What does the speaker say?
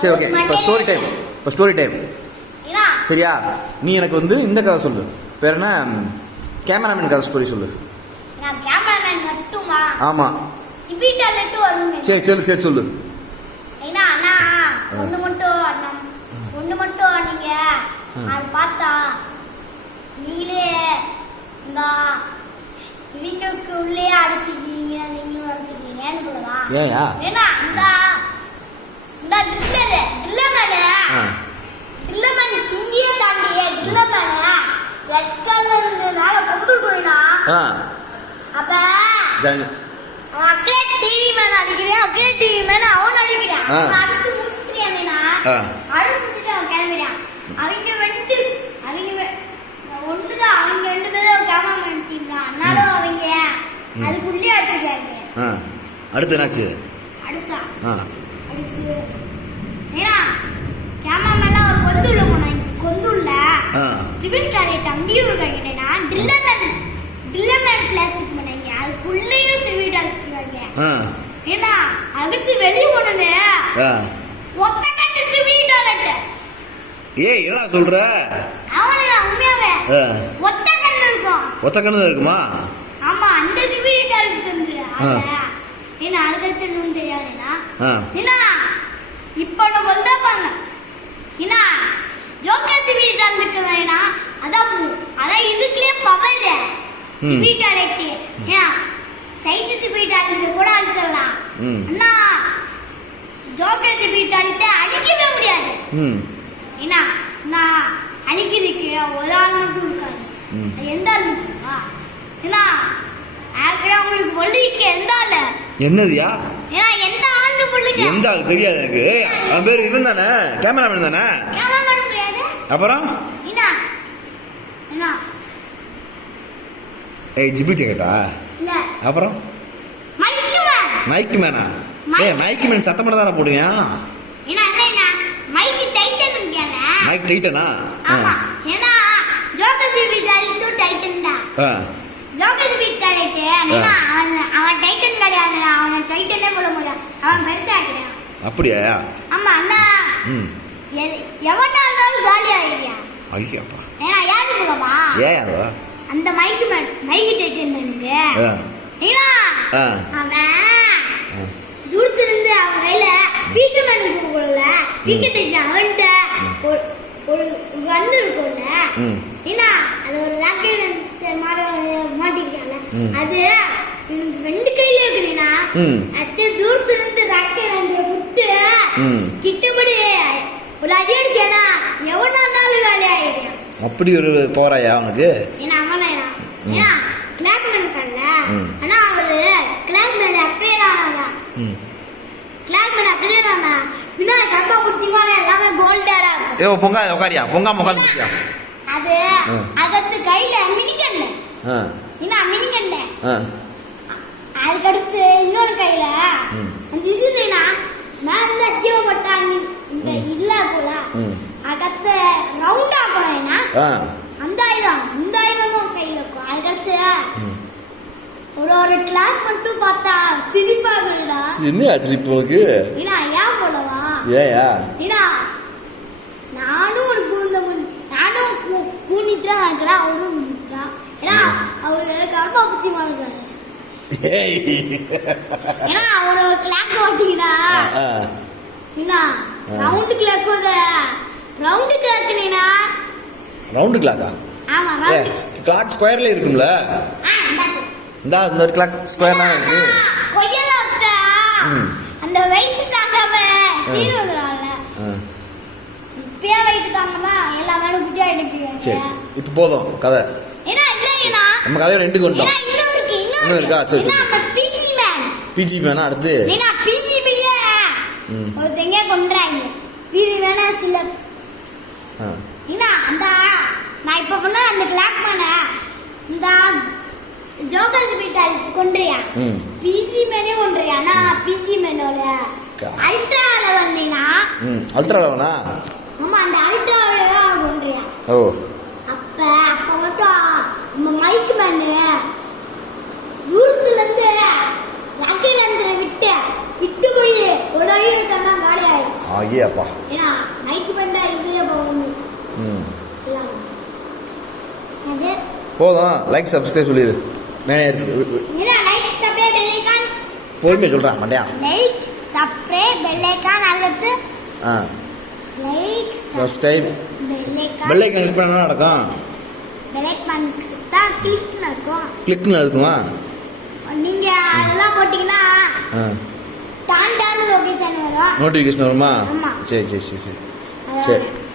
சரி ஓகே. இப்போ story time சரியா? நீ எனக்கு வந்து இந்த கதை சொல்லு. பேர் என்ன? கேமராமேன் கதை ஸ்டோரி சொல்லு. ஆமாம் சரி சொல்லு. நீங்களே இந்த வீட்டுக்கு உள்ளே அடிச்சுக்கீங்க, நீங்களும் அடிச்சுக்கீங்கன்னு சொல்லவா? ஏயா? ஏன்னா இந்த ட்ரில்லமேன் கிங்கியே தாண்டியே ட்ரில்லமேன் ரெட் கலர் மேல கொண்டு போயினா அப்ப அக்கே டிவி மேன் அடிக்கிறேன், அக்கே டிவி மேன் அவன் அடிக்கிறான். அடுத்து முடிச்சுட்டேன்னா அடுத்து அவன் கிளம்பிடான். அவங்க ஒண்ணுதான், அவங்க 2 பேரும் கேமராமேன் டீம் தான். அதனால அவங்க அதுக்குள்ளே அடிச்சுக்கிறாங்க. அடுத்து என்னாச்சு? அடிச்சு ஏன்னா கேமராமேன்லாம் ஒரு கொந்துள்ள போனாங்க. கொந்துள்ள சிவில் டாய்லெட் அங்கேயும் இருக்காங்கன்னா ட்ரில்லமேன் பிளாஸ்டிக் பண்ணாங்க. அதுக்குள்ளேயும் சிவில் டாய்லெட். ஏன்னா அடுத்து வெளியே போனது ஒத்த கட்டு சிவில் டாய்லெட். ஏய் என்ன சொல்ற? அவளே உண்மையாவே ஒத்த கண்ணு இருக்கும். ஒத்த கண்ணு இருக்குமா? ஆமா, அந்த சிவில் டாய்லெட் தெரிஞ்சுடா. ஏன்னா அதுக்கடுத்து இன்னும் தெரியாதுன்னா ஏன்னா இப்போ கொல்லப்பாங்க. ஏன்னா ஜோக்கர் சிவில் டாய்லெட் இல்லைன்னா அதான் இதுக்குள்ளே பவர் சிவில் டாய்லெட். ஏன்னா சைட்டு சிவில் டாய்லெட் கூட அழிச்சிடலாம். அண்ணா ஜோக்கர் சிவில் டாய்லெட்டை அழிக்கவே முடியாது. ஏன்னா நான் அழிக்கிறதுக்கு ஒரு ஆள் மட்டும் இருக்காது. அது எந்த ஆள் இருக்குவா? ஏன்னா உங்களுக்கு பொல்லிக்கு எந்த ஆள் என்னதுயா? ஏன்னா எந்த ஆள் பொல்லிக்கு எந்த ஆள் தெரியாது எனக்கு. அவன் பேர் இவன் தானே, கேமராமேன் தானே. கேமராமேன் கிடையாது. அப்புறம் என்ன ஏய் ஜிபி ஜெகட்டா? இல்ல. அப்புறம் மைக் மேனா? ஏய் மைக் மேன் சத்தம் மட்டும் தானே போடுவியா? ஏன்னா இல்லைனா மைக் டைட்டன் இருக்கேல. மைக் டைட்டனா? ஆமா. ஏன்னா ஜோக்கர் சிவி டைட்டன் டைட்டன் தான். ஜோக்கர் சிவி டைட்டன் ஏன்னா அவன் டைட்டன் கிடையாது. அவன் டைட்டனே போட முடியாது. அவன் பெருசா கிடையாது. அப்படியா? ஆமா அண்ணா. எவனா இருந்தாலும் காலி ஆயிடுயா. ஐயப்பா. ஏன்னா யாரு சொல்லமா? ஏன் அது? அந்த மைக் டைட்டன் மேனுங்க. ஏன்னா அவன் தூரத்திலிருந்து அவன் கையில ஃபீக்க மேன் இருக்கும்ல, ஃபீக்க டைட்டன் அவன்கிட்ட ஒரு கன் இருக்கும்ல. ஏன்னா அது ஒரு ராக்கெட் மாட்டிக்கிறான்ல, அது 2 கையில இருக்குன்னா அது தூரத்திலிருந்து ராக்கெட் சுட்டு கிட்டபடி ஒரு அடி அடிச்சானா எவனா இருந்தாலும் காலி ஆயிடுறான். அப்படி ஒரு போறாயா அவனுக்கு? ஏன்னா அவன் ஏன்னா கிளாக்மேன் இருக்கல்ல, ஆனா அவரு கிளாக்மேன் அப்கிரேட் ஆனானா. கிளாக்மேன் அப்கிரேட் ஆனா பின்னா கப்பா குச்சிவான எல்லாமே கோல்டடா இருக்கும். ஏ பொங்கா உட்காரியா? பொங்கா உட்கார்ந்தியா? அது அதத்து கையில மினிகன். என்ன மினிகன்ல அதுக்கு அடுத்து இன்னொரு கையில அந்த இதுனா மேல அச்சிவ பட்டாங்க இந்த இல்ல போல அதத்து ரவுண்டா போறேனா அந்த ஆயுதமும் கையில இருக்கும். அதுக்கு அடுத்து ஒரு கிளாக் மட்டும் பார்த்தா சிரிப்பாகுதுடா. என்ன சிரிப்பு உனக்கு? ஏன்னா ஏன் போலவா? ஏயா? ஏன்னா நானும் ஒரு நானும் கூனிட்டா நினைக்கிறேன், அவரும் கூனிட்டான். ஏன்னா அவரு கருப்பா பூச்சி வாங்குறாரு. ஏன்னா அவரு கிளாக் பார்த்தீங்கன்னா என்ன ரவுண்டு கிளாக் ரவுண்டு கிளாக்குனா ரவுண்டு கிளாக்கா? ஆமா கிளாக் ஸ்கொயர்ல இருக்கும்ல. இந்த கிளாக் ஸ்கொயர்ல இருக்கு. கொய்யல வச்சா அந்த வெயிட் தாங்காம கீழ விழுறான்ல. இப்பயே வெயிட் தாங்காம எல்லாமே குட்டி ஆயிடுச்சு. சரி இப்போ போதும் கதை. ஏன்னா இல்லைனா நம்ம கதையோட எண்டுக்கு வந்துட்டோம். இன்னும் இருக்கா? சரி நம்ம பிஜி மேன். பிஜி மேனா அடுத்து? ஏன்னா பிஜி பிடியா ஒரு தெங்க கொன்றாங்க. பிஜி வேணா சில ஏன்னா அந்த நான் இப்ப சொன்ன அந்த கிளாக் மேன இந்த ஜோக்கர் ஹாஸ்பிடல் கொன்றியா பிஜி மேனே கொன்றியா. நான் பிஜி மேனோட அல்ட்ரா லெவல் நீனா அல்ட்ரா லெவலா? ஆமா அந்த அல்ட்ரா லெவல் கொன்றியா. ஓ அப்ப மட்டும் நம்ம மைக் மேன் தூரத்துல இருந்து ராக்கெட் லஞ்சரை விட்டு போய் ஒரு அடி எடுத்தா காலி ஐயாப்பா. ஏன்னா நைட்டு பண்ணா இதுலயே போகணும். ம் அது போதும். லைக் சப்ஸ்கிரைப் சொல்லிடு. ஏன்னா லைக் சப்ஸ்கிரைப் பெல் ஐகான் பொறுமையாக சொல்கிறேன் மண்டையா. லைக் சப்ஸ்கிரைப் பெல் ஐகான் அழுத்து. Like subscribe bell icon click பண்ணா நடக்கும். பெல் ஐகான் தான் கிளிக் நடக்கும். கிளிக்னு இருக்குமா? நீங்க அதெல்லாம் போட்டீங்கன்னா டான் டான் லொகேஷன் வரும். நோட்டிஃபிகேஷன் வருமா? ஆமா. சரி சரி சரி சரி அதான் சரி